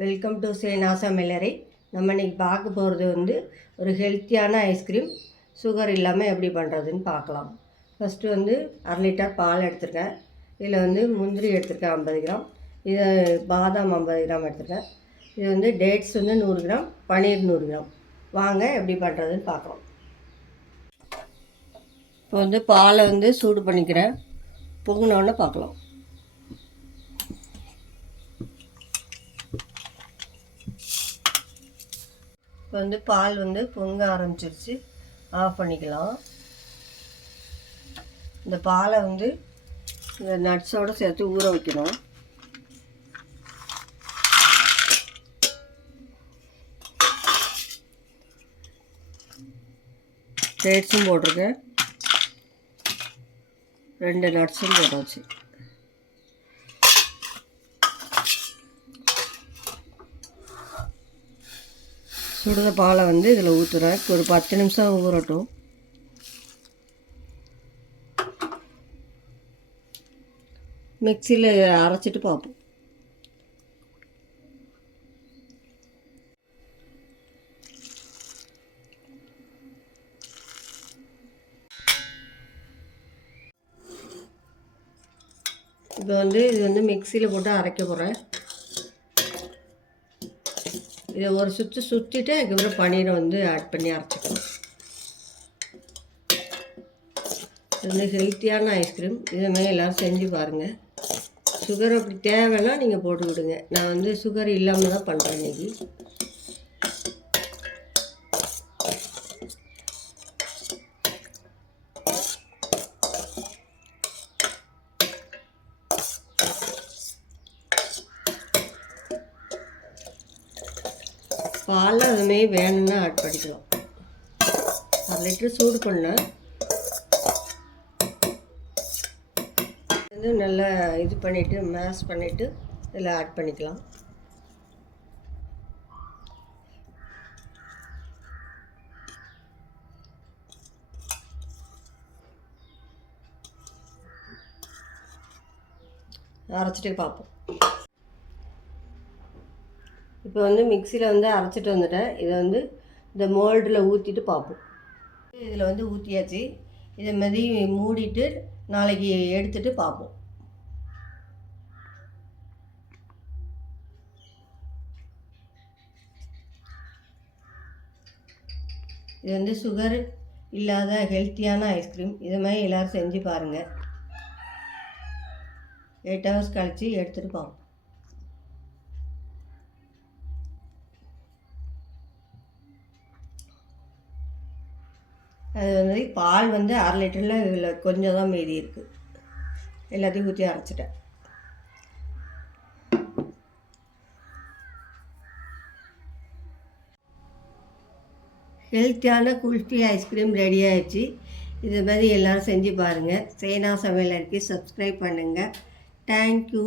Welcome to சேனா சமையலறை. நம்ம இன்றைக்கி பார்க்க போகிறது ஒரு ஹெல்த்தியான ஐஸ்கிரீம் சுகர் இல்லாமல் எப்படி பண்ணுறதுன்னு பார்க்கலாம். ஃபஸ்ட்டு 1/2 லிட்டர் பால் எடுத்துருக்கேன். இதில் முந்திரி எடுத்துருக்கேன் 50 கிராம், இது பாதாம் 50 கிராம் எடுத்துருக்கேன். இது டேட்ஸ் 100 கிராம், பன்னீர் 100 கிராம். வாங்க எப்படி பண்ணுறதுன்னு பார்க்கலாம். இப்போ பாலை சூடு பண்ணிக்கிறேன். பொங்குனோன்னு பார்க்கலாம். இப்போ பால் பொங்க ஆரம்பிச்சிருச்சு. ஆஃப் பண்ணிக்கலாம். இந்த பாலை இந்த நட்ஸோடு சேர்த்து ஊற வைக்கணும். டேட்ஸும் போட்டிருக்கேன், 2 நட்ஸும் போட்டாச்சு. சுடுத பாலை இதில் ஊற்றுறேன். ஒரு 10 நிமிஷம் ஊறட்டும். மிக்சியில் அரைச்சிட்டு பார்ப்போம். இப்போ இது மிக்சியில் போட்டு அரைக்க போகிறேன். இதை ஒரு சுற்றிட்டு அதுக்கப்புறம் பன்னீரை ஆட் பண்ணி அரைச்சிக்கலாம். இது ஹெல்த்தியான ஐஸ்கிரீம். இதுமாதிரி எல்லோரும் செஞ்சு பாருங்கள். சுகர் அப்படி தேவைன்னா நீங்கள் போட்டு விடுங்க. நான் சுகர் இல்லாமல் தான் பண்ணுறேன் இன்றைக்கி. பால் அதுமாரி வேணும்னா ஆட் பண்ணிக்கலாம். 1/2 லிட்டர் சூடு பண்ணேன். நல்லா இது பண்ணிவிட்டு மேஷ் பண்ணிவிட்டு இதில் ஆட் பண்ணிக்கலாம். அரைச்சிட்டு பார்ப்போம். இப்போ மிக்சியில் அரைச்சிட்டு வந்துட்டேன். இதை இந்த மோல்டில் ஊற்றிட்டு பார்ப்போம். இதில் ஊற்றியாச்சு. இதை மாதிரி மூடிட்டு நாளைக்கு எடுத்துகிட்டு பார்ப்போம். இது சுகர் இல்லாத ஹெல்த்தியான ஐஸ்கிரீம். இது மாதிரி எல்லோரும் செஞ்சு பாருங்கள். 8 ஹவர்ஸ் கழித்து எடுத்துகிட்டு பார்ப்போம். அது பால் 1/2 லிட்டரில் இதில் கொஞ்சம் தான் மீதி இருக்குது. எல்லாத்தையும் ஊற்றி அரைச்சிட்டேன். ஹெல்த்தியான குல்ஃபி ஐஸ்கிரீம் ரெடி ஆகிடுச்சு. இது மாதிரி எல்லோரும் செஞ்சு பாருங்கள். சேனா சமையலறைக்கு சப்ஸ்கிரைப் பண்ணுங்கள். தேங்க்யூ.